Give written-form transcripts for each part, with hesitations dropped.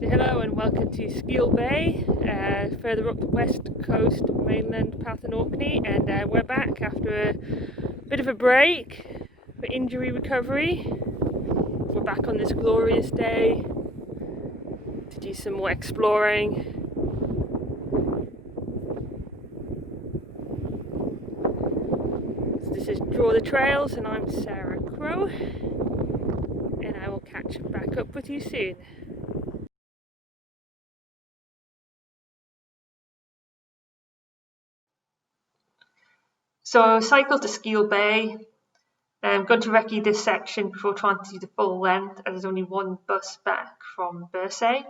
So hello and welcome to Skaill Bay, further up the west coast mainland path in Orkney, and we're back after a bit of a break for injury recovery. We're back on this glorious day to do some more exploring. So this is Draw the Trails and I'm Skara Brae, and I will catch back up with you soon. So I cycled to Skaill Bay. I'm going to recce this section before trying to do the full length, as there's only one bus back from Virtual,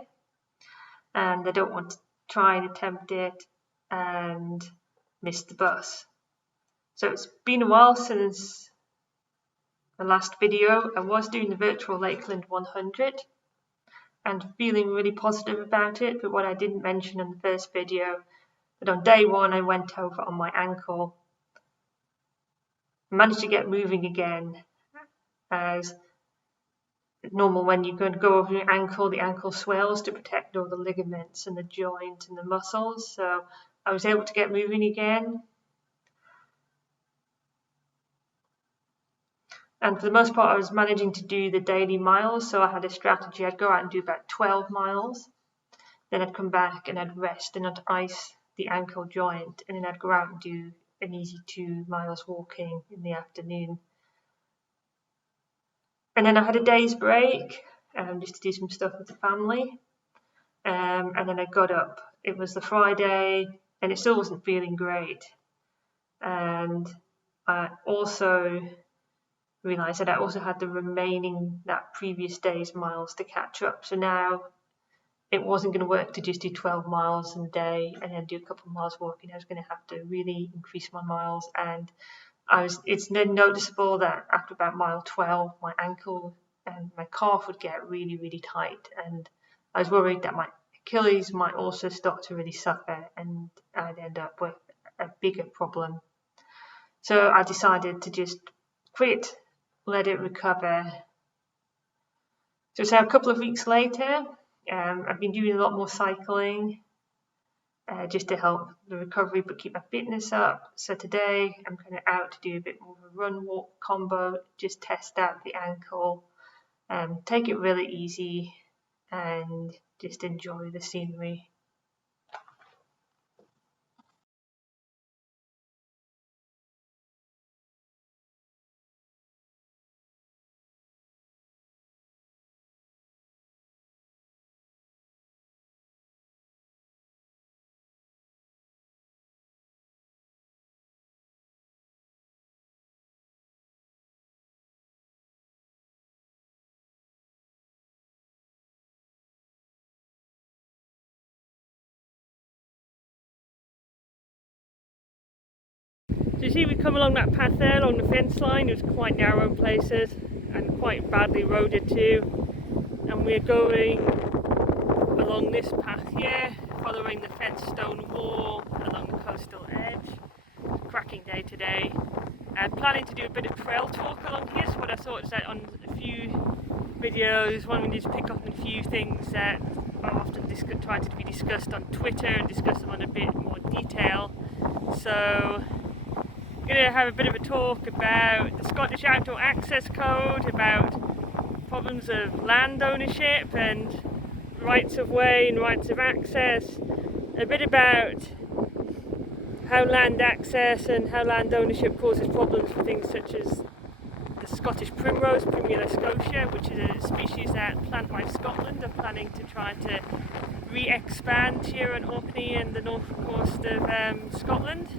and I don't want to try and attempt it and miss the bus. So it's been a while since the last video. I was doing the Virtual Lakeland 100 and feeling really positive about it, but what I didn't mention in the first video, that on day one I went over on my ankle. I managed to get moving again, as normal when you're going to go over your ankle, the ankle swells to protect all the ligaments and the joint and the muscles. So I was able to get moving again. And for the most part, I was managing to do the daily miles. So I had a strategy. I'd go out and do about 12 miles. Then I'd come back and I'd rest and I'd ice the ankle joint. And then I'd go out and do an easy 2 miles walking in the afternoon. And then I had a day's break just to do some stuff with the family. And then I got up. It was the Friday and it still wasn't feeling great. And I also realised that I also had the remaining that previous day's miles to catch up. So now it wasn't going to work to just do 12 miles in a day and then do a couple of miles walking. I was going to have to really increase my miles, and it's then noticeable that after about mile 12 my ankle and my calf would get really, really tight, and I was worried that my Achilles might also start to really suffer and I'd end up with a bigger problem. So I decided to just quit, let it recover. So a couple of weeks later, I've been doing a lot more cycling just to help the recovery but keep my fitness up. So today I'm kind of out to do a bit more of a run walk combo, just test out the ankle, take it really easy and just enjoy the scenery. So you see, we come along that path there, along the fence line. It was quite narrow in places and quite badly eroded too. And we're going along this path here, following the fenced stone wall along the coastal edge. Cracking day today. Planning to do a bit of trail talk along here. So what I thought is that on a few videos, one we need to pick up on a few things that are often trying to be discussed on Twitter and discuss them on a bit more detail. So I'm going to have a bit of a talk about the Scottish Outdoor Access Code, about problems of land ownership and rights of way and rights of access, a bit about how land access and how land ownership causes problems for things such as the Scottish Primrose, Primula Scotia, which is a species that Plant Life Scotland are planning to try to re-expand here in Orkney and the north coast of Scotland.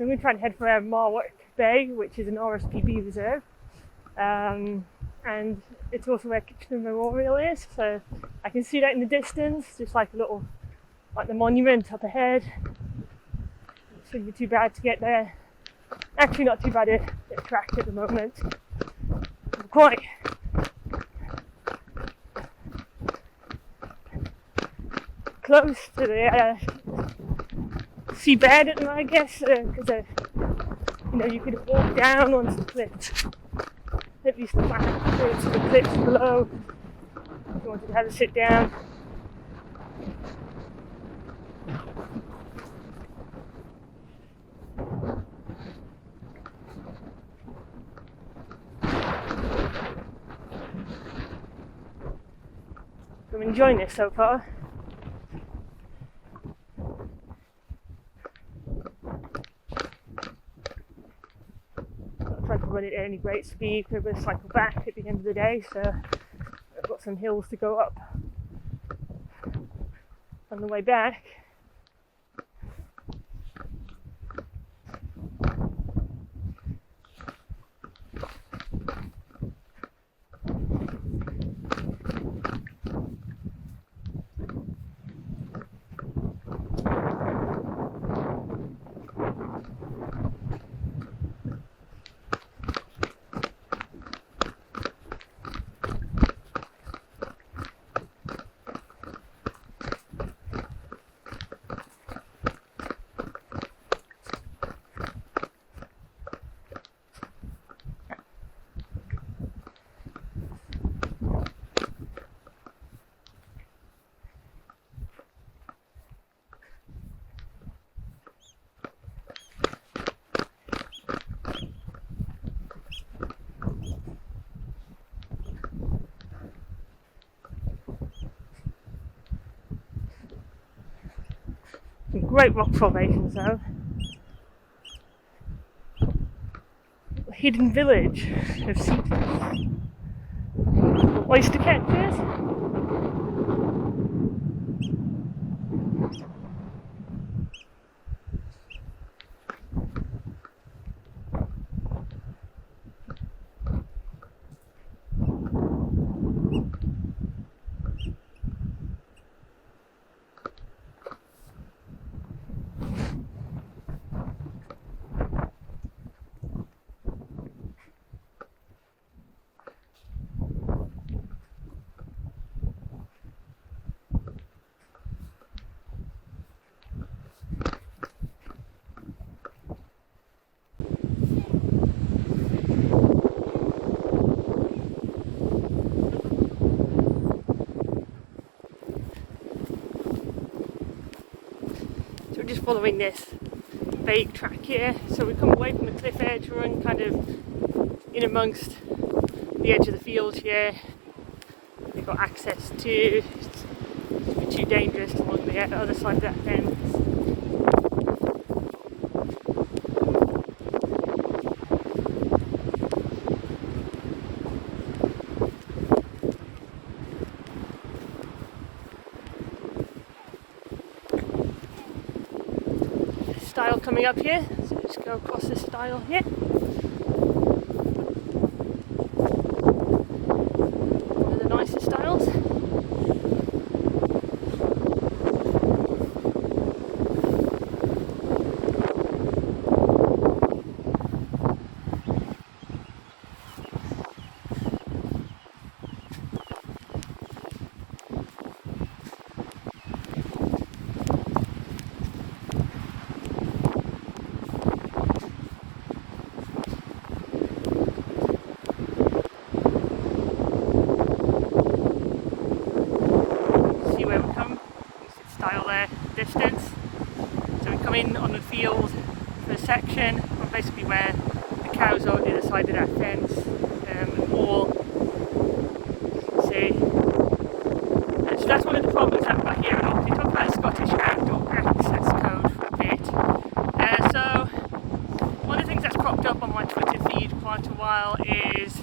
I'm going to try and head for Marwick Bay, which is an RSPB reserve. And it's also where Kitchener Memorial is, so I can see that in the distance, just like a little, like the monument up ahead. It shouldn't be too bad to get there. Actually not too bad at track at the moment. I'm quite close to the seabed at the moment, I guess, because you could walk down onto the cliffs, at least the back to the cliffs below, if you wanted to have a sit down. I'm enjoying this so far. Not trying to run it at any great speed, we're going to cycle back at the end of the day, so I've got some hills to go up on the way back. Some great rock formations though. A hidden village of sea turtles. Oyster catchers. So we're just following this vague track here. So we come away from the cliff edge, run kind of in amongst the edge of the field here. We've got access to, it's too dangerous along the other side of that fence. Stile coming up here, so just go across this stile here. One of the nicest stiles. Distance. So we come in on the field for a section, basically where the cows are on the other side of that fence, and all. See, so that's one of the problems I've got here. And we talk about Scottish outdoor access code for a bit. So one of the things that's cropped up on my Twitter feed quite a while is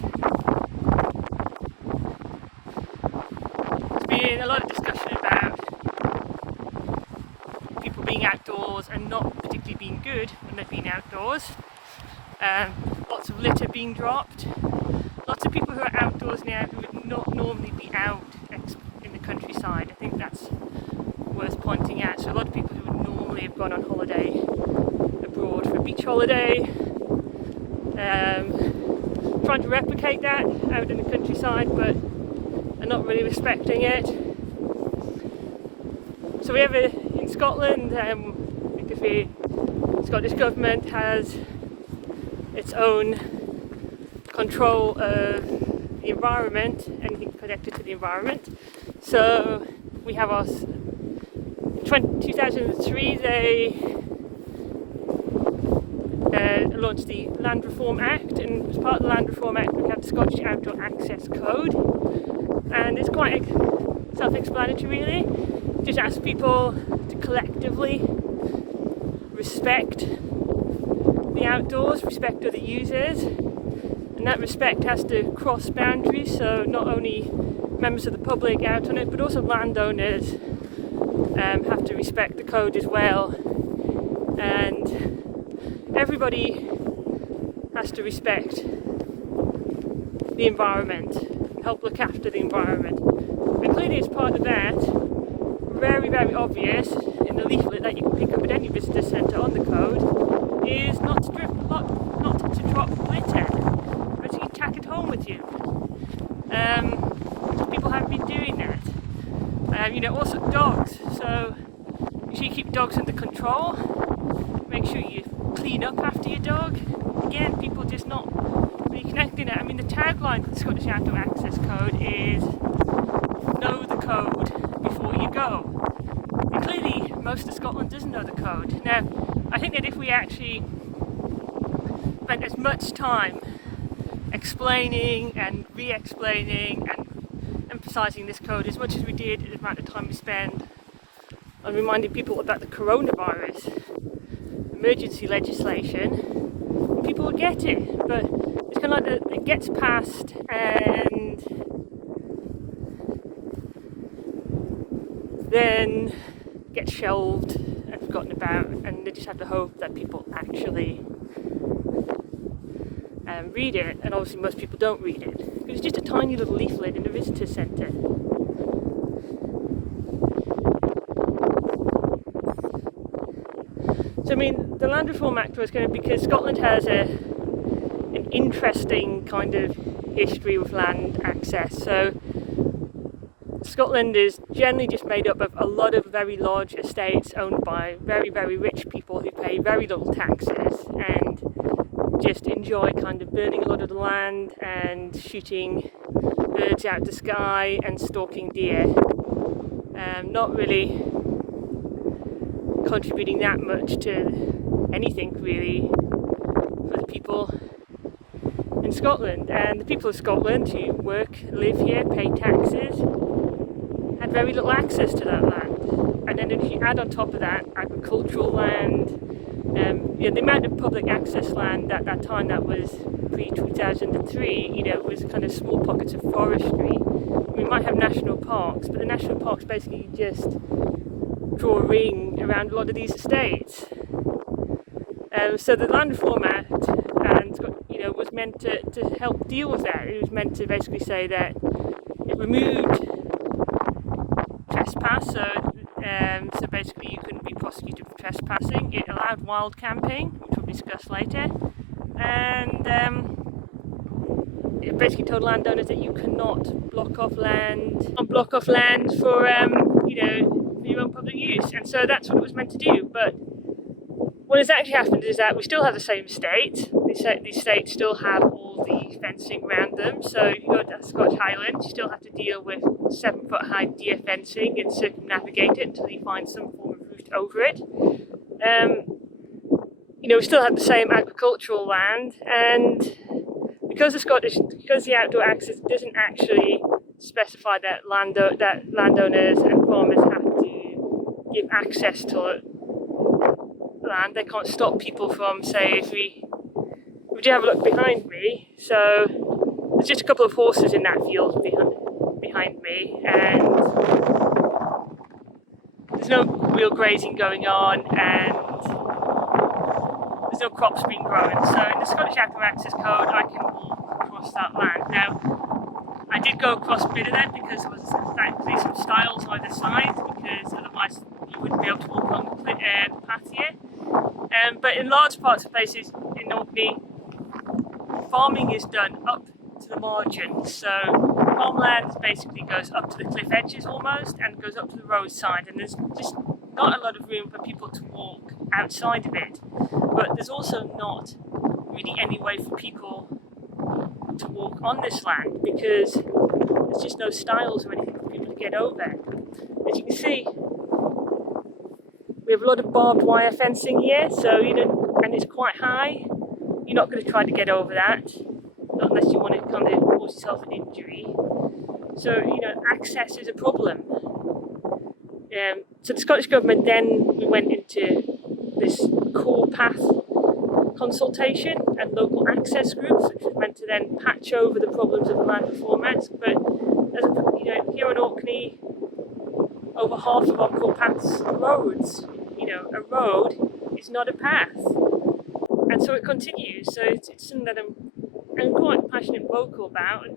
there's been a lot of discussion about being outdoors and not particularly being good when they've been outdoors. Lots of litter being dropped. Lots of people who are outdoors now who would not normally be out in the countryside. I think that's worth pointing out. So a lot of people who would normally have gone on holiday abroad for a beach holiday, trying to replicate that out in the countryside, but are not really respecting it. So we have in Scotland, because the Scottish government has its own control of the environment, anything connected to the environment. So we have our, in 2003 they launched the Land Reform Act, and as part of the Land Reform Act we have the Scottish Outdoor Access Code, and it's quite self-explanatory really. Just ask people to collectively respect the outdoors, respect other users, and that respect has to cross boundaries, so not only members of the public out on it, but also landowners have to respect the code as well, and everybody has to respect the environment, help look after the environment. And clearly as part of that, very, very obvious in the leaflet that you can pick up at any visitor centre on the code is not to drop litter, but you tack it home with you. People have been doing that. Also dogs. So make sure you keep dogs under control. Make sure you clean up after your dog. Again, people just not really connecting it. I mean, the tagline for the Scottish Outdoor Access Code is "Know the code before you go." And clearly, most of Scotland doesn't know the code. Now, I think that if we actually spent as much time explaining and re-explaining and emphasising this code as much as we did the amount of time we spend on reminding people about the coronavirus emergency legislation, people would get it. But it's kind of like it gets passed and then gets shelved and forgotten about, and they just have to hope that people actually read it, and obviously most people don't read it because it's just a tiny little leaflet in a visitor centre. So I mean, the Land Reform Act was going to, because Scotland has an interesting kind of history with land access. So Scotland is generally just made up of a lot of very large estates owned by very, very rich people who pay very little taxes and just enjoy kind of burning a lot of the land and shooting birds out the sky and stalking deer. Not really contributing that much to anything really for the people in Scotland. And the people of Scotland who work, live here, pay taxes, had very little access to that land. And then if you add on top of that agricultural land, the amount of public access land at that time, that was pre-2003, was kind of small pockets of forestry. We might have national parks, but the national parks basically just draw a ring around a lot of these estates. So the Land Reform Act was meant to help deal with that. It was meant to basically say that it removed trespass, so basically you couldn't be prosecuted for trespassing. It allowed wild camping, which we'll discuss later, and it basically told landowners that you cannot block off land for your own public use, and so that's what it was meant to do. But what has actually happened is that we still have the same estate. These estates still have all the fencing around them. So if you go to Scottish Highlands, you still have to deal with 7-foot high deer fencing and circumnavigate it until you find some form of route over it. We still have the same agricultural land, and because the outdoor access doesn't actually specify that landowners and farmers have to give access to land, they can't stop people from, say, if we do have a look behind me, so there's just a couple of horses in that field behind me, and there's no real grazing going on, and there's no crops being grown. So in the Scottish Outdoor Access Code, I can walk across that land. Now, I did go across a bit of that because there was thankfully some stiles either side, because otherwise you wouldn't be able to walk on the path here. But in large parts of places in Orkney, farming is done up to the margin. So farmland basically goes up to the cliff edges almost, and goes up to the roadside, and there's just not a lot of room for people to walk outside of it. But there's also not really any way for people to walk on this land, because there's just no stiles or anything for people to get over. As you can see, we have a lot of barbed wire fencing here, so and it's quite high. You're not going to try to get over that, not unless you want to kind of cause yourself an injury. So access is a problem. So the Scottish Government we went into this core path consultation and local access groups, which was meant to then patch over the problems of the land reformers. But here in Orkney, over half of our core paths are roads. A road is not a path, and so it continues. So it's something that I'm quite passionate and vocal about, and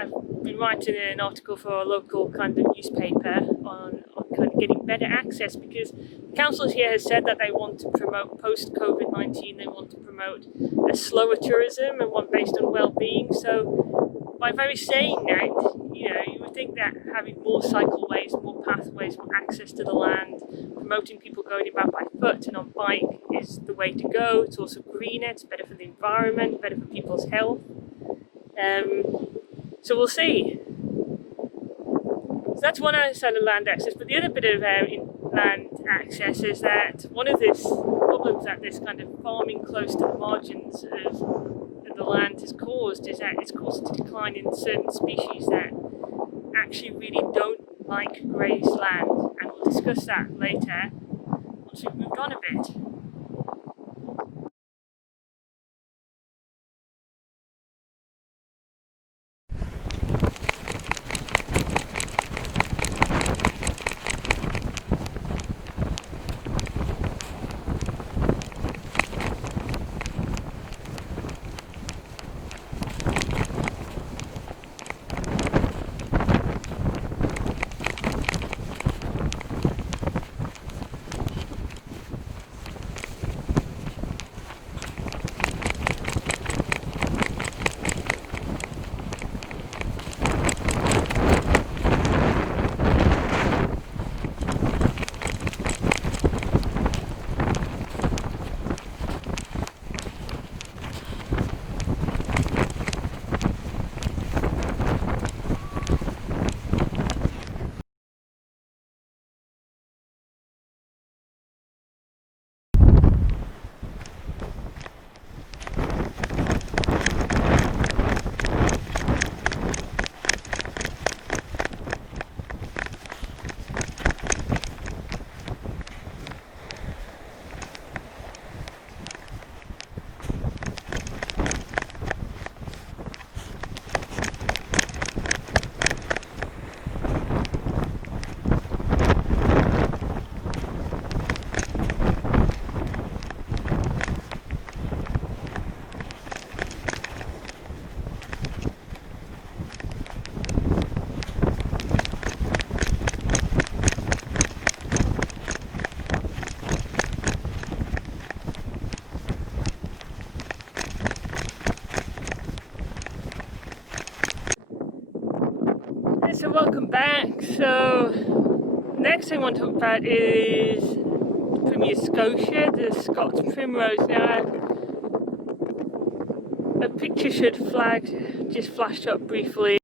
I've been writing an article for a local kind of newspaper on kind of getting better access, because the councils here has said that they want to promote post-COVID-19, they want to promote a slower tourism and one based on well-being. So by very saying that, you would think that having more cycleways, more pathways, more access to the land, promoting people going about by foot and on bike is the way to go. It's also greener, it's better for the environment, better for people's health. So we'll see. So that's one side of land access, but the other bit of land access is that one of the problems that this kind of farming close to the margins of the land has caused is that it's caused a decline in certain species that actually really don't like grazed land, and we'll discuss that later once we've moved on a bit. So welcome back. So next thing I want to talk about is Premier Scotia, the Scots Primrose. Now a picture should just flashed up briefly.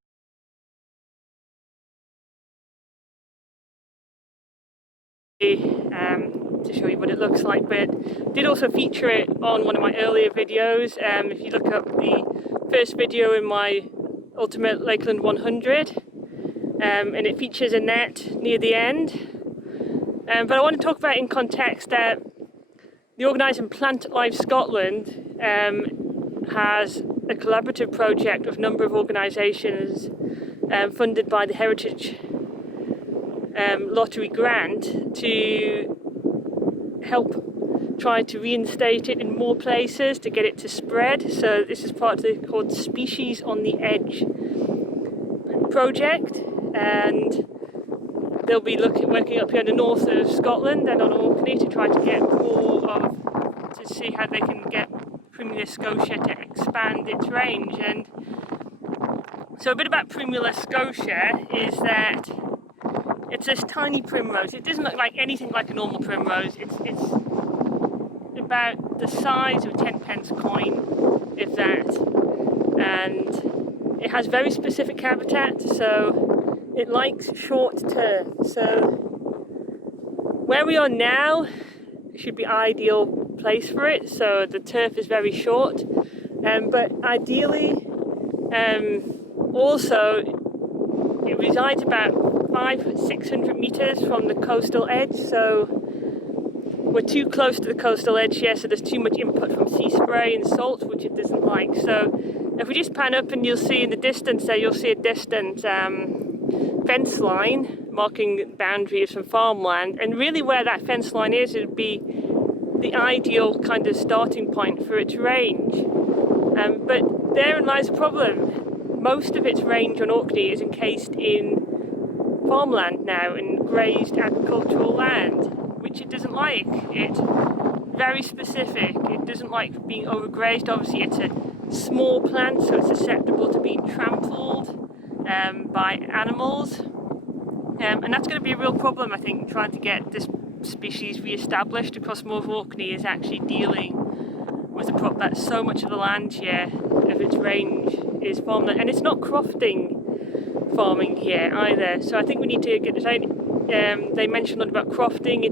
To show you what it looks like, but did also feature it on one of my earlier videos. If you look up the first video in my Ultimate Lakeland 100, and it features a net near the end. But I want to talk about in context that the organising Plant Life Scotland has a collaborative project with a number of organisations funded by the Heritage lottery grant to help try to reinstate it in more places to get it to spread. So this is part of the called Species on the Edge project, and they'll be working up here in the north of Scotland and on Orkney to try to get to see how they can get Primrose Scotia to expand its range. And so a bit about Primrose Scotia is that it's this tiny primrose. It doesn't look like anything like a normal primrose. It's about the size of a 10-pence coin, if that, and it has very specific habitat, so it likes short turf. So where we are now should be ideal place for it. So the turf is very short, but ideally, also it resides about 500-600 meters from the coastal edge. So we're too close to the coastal edge here, so there's too much input from sea spray and salt, which it doesn't like. So if we just pan up, and you'll see in the distance there, you'll see a distant fence line marking boundaries from farmland, and really where that fence line is, it would be the ideal kind of starting point for its range. But therein lies a problem. Most of its range on Orkney is encased in farmland now, in grazed agricultural land, which it doesn't like. It's very specific. It doesn't like being overgrazed. Obviously it's a small plant, so it's susceptible to being trampled by animals, and that's going to be a real problem, I think, trying to get this species re-established across more of Orkney is actually dealing with the problem that so much of the land here of its range is farmland, and it's not crofting farming here either. So I think we need to get this out. They mentioned a lot about crofting.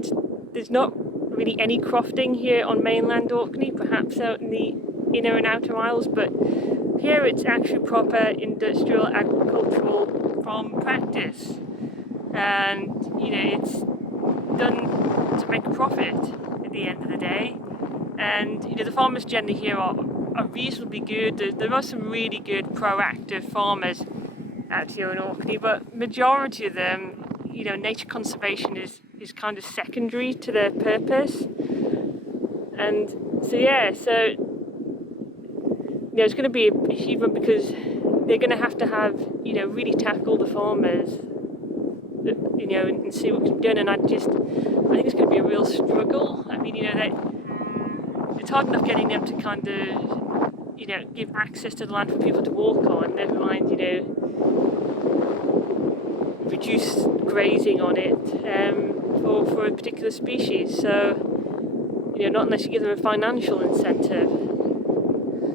There's not really any crofting here on mainland Orkney, perhaps out in the inner and outer isles, but here it's actually proper industrial agricultural farm practice, and it's done to make a profit at the end of the day. And the farmers generally here are reasonably good. There are some really good proactive farmers out here in Orkney, but majority of them, nature conservation is kind of secondary to their purpose. And so it's going to be a huge one, because they're going to have really tackle the farmers, and see what can be done. And I think it's going to be a real struggle. I mean, it's hard enough getting them to kind of, give access to the land for people to walk on, never mind, reduce grazing on it for a particular species. So, not unless you give them a financial incentive.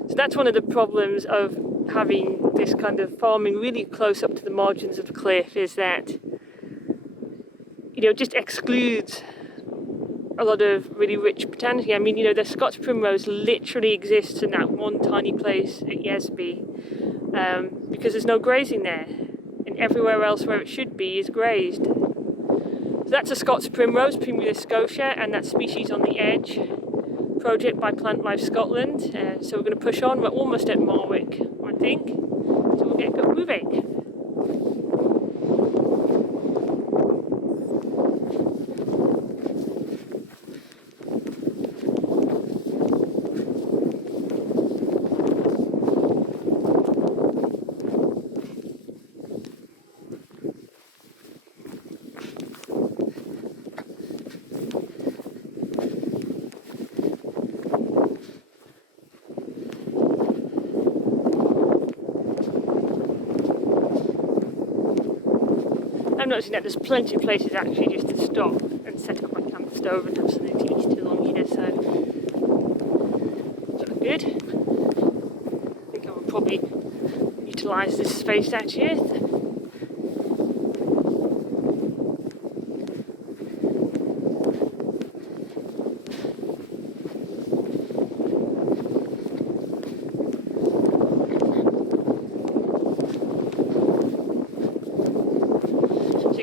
So that's one of the problems of having this kind of farming really close up to the margins of the cliff, is that just excludes a lot of really rich botanically. I mean, the Scots primrose literally exists in that one tiny place at Yesby, because there's no grazing there, and everywhere else where it should be is grazed. So that's a Scots primrose, Primrose Scotia, and that Species on the Edge project by Plant Life Scotland. So we're going to push on. We're almost at Marwick, I think, so we'll get moving. I'm noticing that there's plenty of places actually just to stop and set up my camp stove and have something to eat too long here, so that's good. I think I will probably utilise this space out here.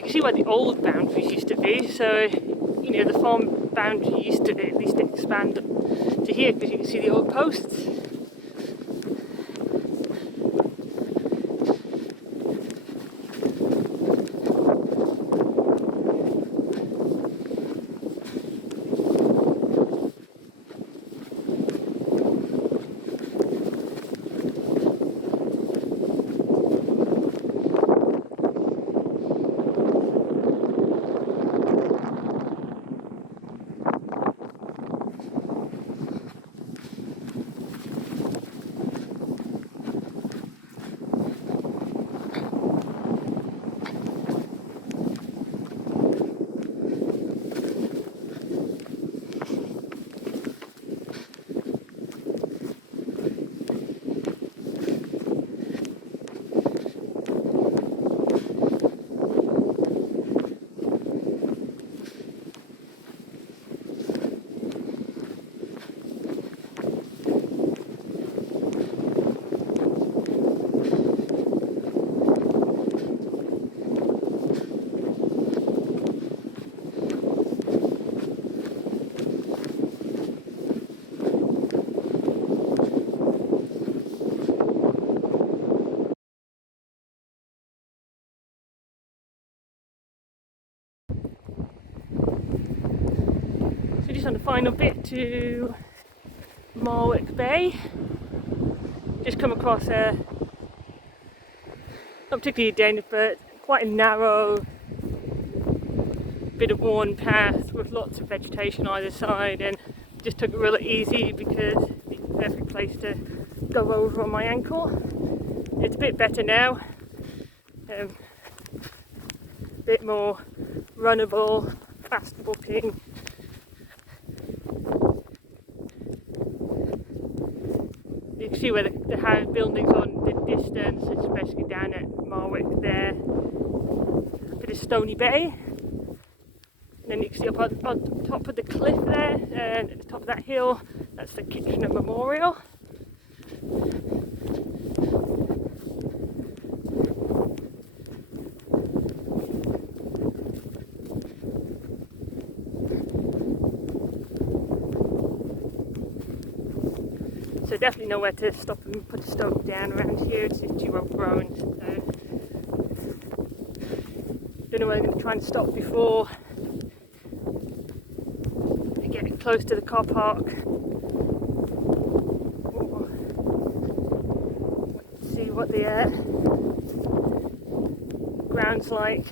See where the old boundaries used to be, so the farm boundary used to at least expand to here, because you can see the old posts. on the final bit to Marwick Bay. Just come across a, not particularly dangerous, but quite a narrow bit of worn path with lots of vegetation either side, and just took it really easy because it's the perfect place to go over on my ankle. It's a bit better now, a bit more runnable, fast walking. You can see where the house buildings on the distance, especially down at Marwick there. A bit of Stony Bay. And then you can see up on top of the cliff there, and at the top of that hill, that's the Kitchener Memorial. So definitely nowhere to stop and put a stone down around here, it's just too overgrown. So don't know whether I'm going to try and stop before I get close to the car park. See what the ground's like.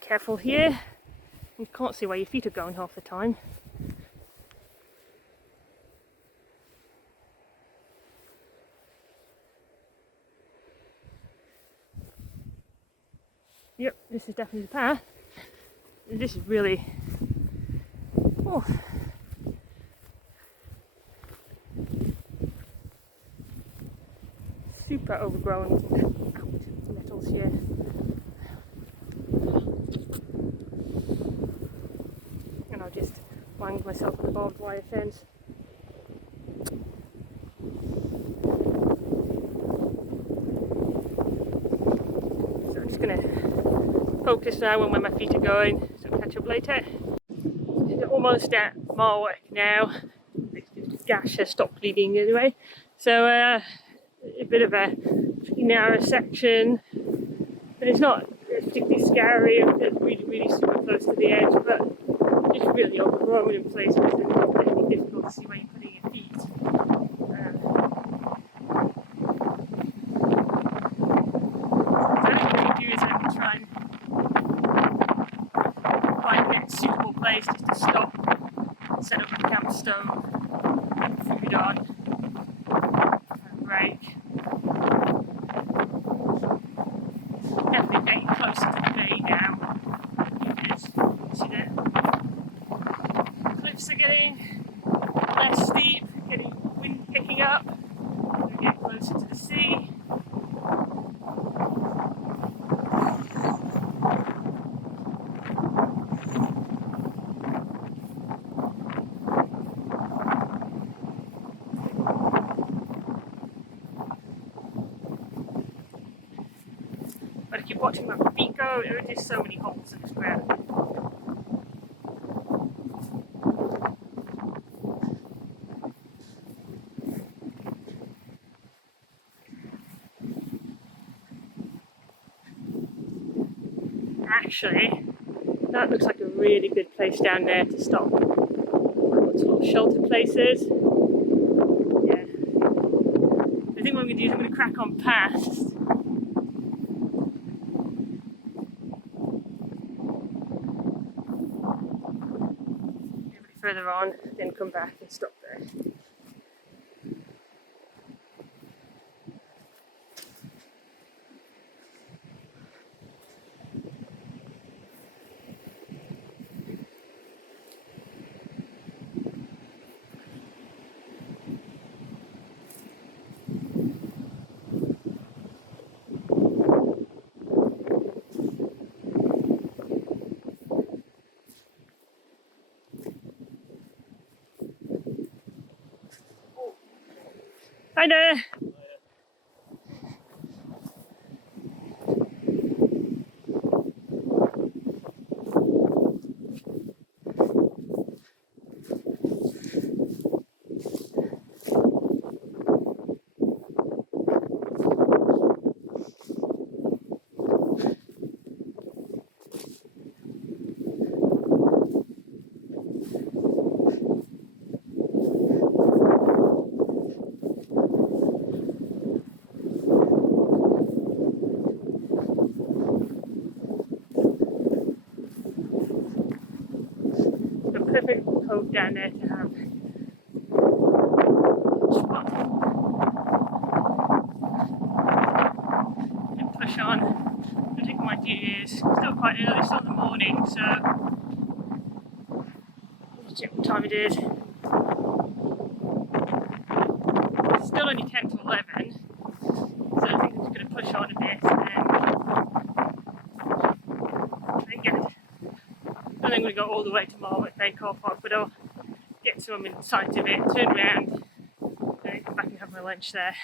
Careful here, you can't see where your feet are going half the time. Yep, this is definitely the path. This is really, oh, super overgrown nettles here. And I'll just wind myself with a barbed wire fence. So I'm just going to focus now on where my feet are going, so I'll catch up later. We're almost at Marwick now. The gash has stopped bleeding anyway. So a bit of a narrow section, but it's not particularly scary. It's really super close to the edge, but it's really overgrown in places and it's difficult to see where you're putting your feet. So what I'm going to do is I'm going to try and find a suitable place just to stop, set up a camp stove, food on, have a break. Definitely getting closer to the bay now because you see the cliffs are getting less steep, getting wind picking up, we get closer to the sea. But I keep watching my feet go, there are just so many holes in this ground. Actually, that looks like a really good place down there to stop. Lots of little shelter places. Yeah. I think what I'm going to do is I'm going to crack on past. Further on, then come back and stop there. Hi there! perfect cove down there to have spot. And push on. I think my due is still quite early, still in the morning, so let's check what time it is. It's still only 10 to 11, so I think I'm just going to push on a bit and then get. I think we got all the way to Marwick Bay car park, but I'll get some sight of it, turn around, and then come back and have my lunch there.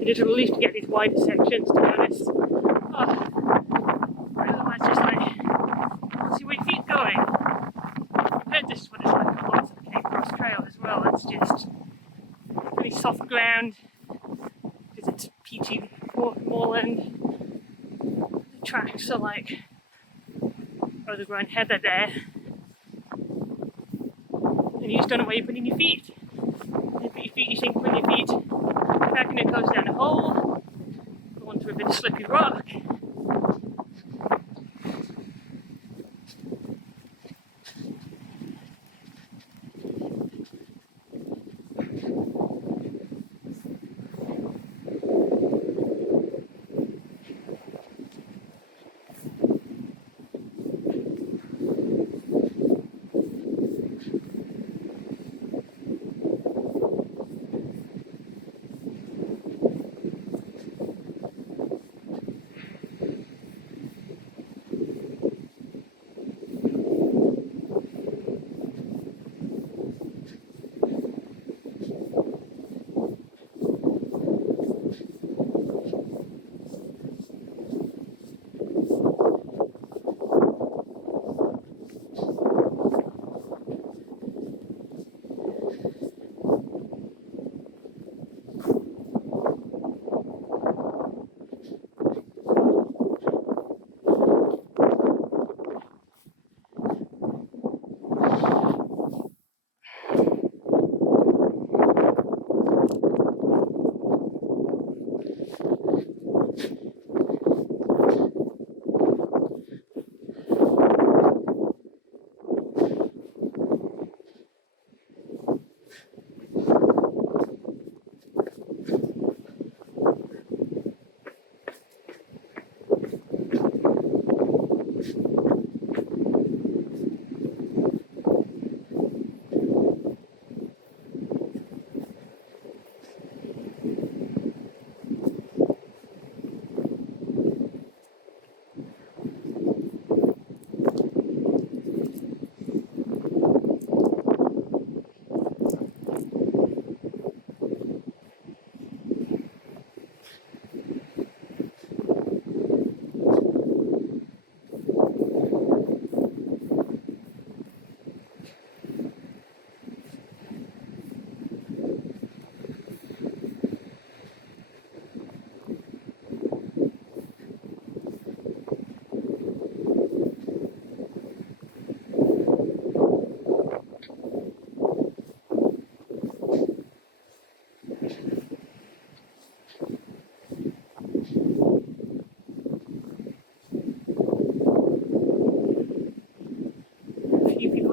It is a relief to get these wider sections, to be honest. Oh, otherwise, just like, see where your feet going. I've heard this is what it's like on lots of the Cape Cross Trail as well. It's just really soft ground because it's peaty moorland. The tracks are like overgrown heather there, and you just don't know where you're putting your feet. You put your feet, you think, put your feet back and it goes down a hole, go onto a bit of slippy rock.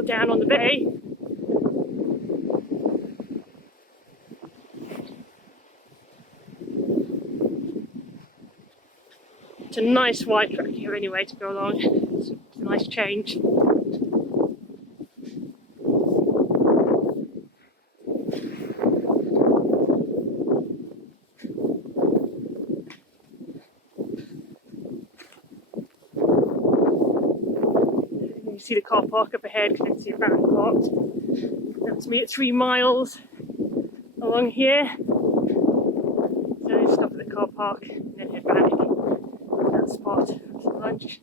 Down on the bay. It's a nice wide track here anyway to go along. It's a nice change. You see the car park up ahead because I can see a van parked. That's me at 3 miles along here. So I stop at the car park and then head back to that spot for some lunch.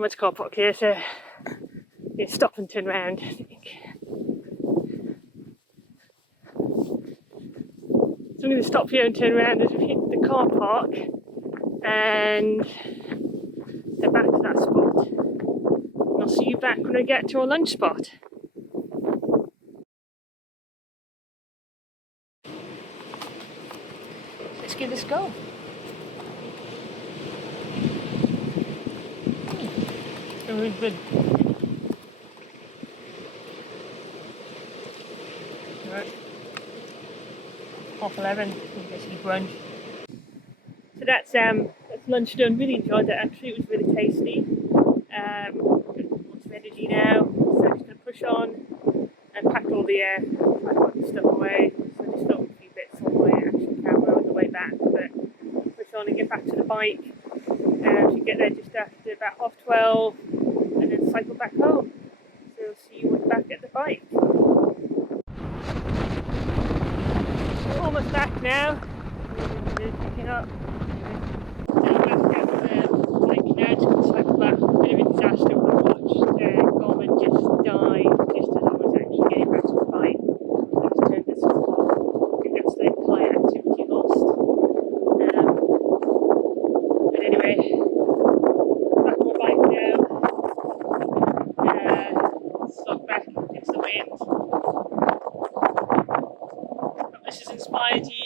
so much car park here, so you stop and turn around, I think. So I'm going to stop here and turn around as we hit the car park and head back to that spot. And I'll see you back when I get to our lunch spot. Let's give this a go. Really good. Right. 11:30, basically brunch. So that's lunch done. Really enjoyed it actually. It was really tasty. Lots of energy now. So I'm just gonna push on and pack all the stuff away. So I just filmed a few bits on my action camera on the way back, but push on and get back to the bike. I should get there just after about 12:30 and then cycle back home. So I'll see you when back at the bike. We're almost back now. Picking up. And I'm back at the bike now to cycle back. A bit of a disaster. We watched Gorman just die just as I was actually getting back to the bike. I just turned this off. I think that's the client activity lost. But anyway, back on the bike now. Slog back against the wind. Hope this has inspired you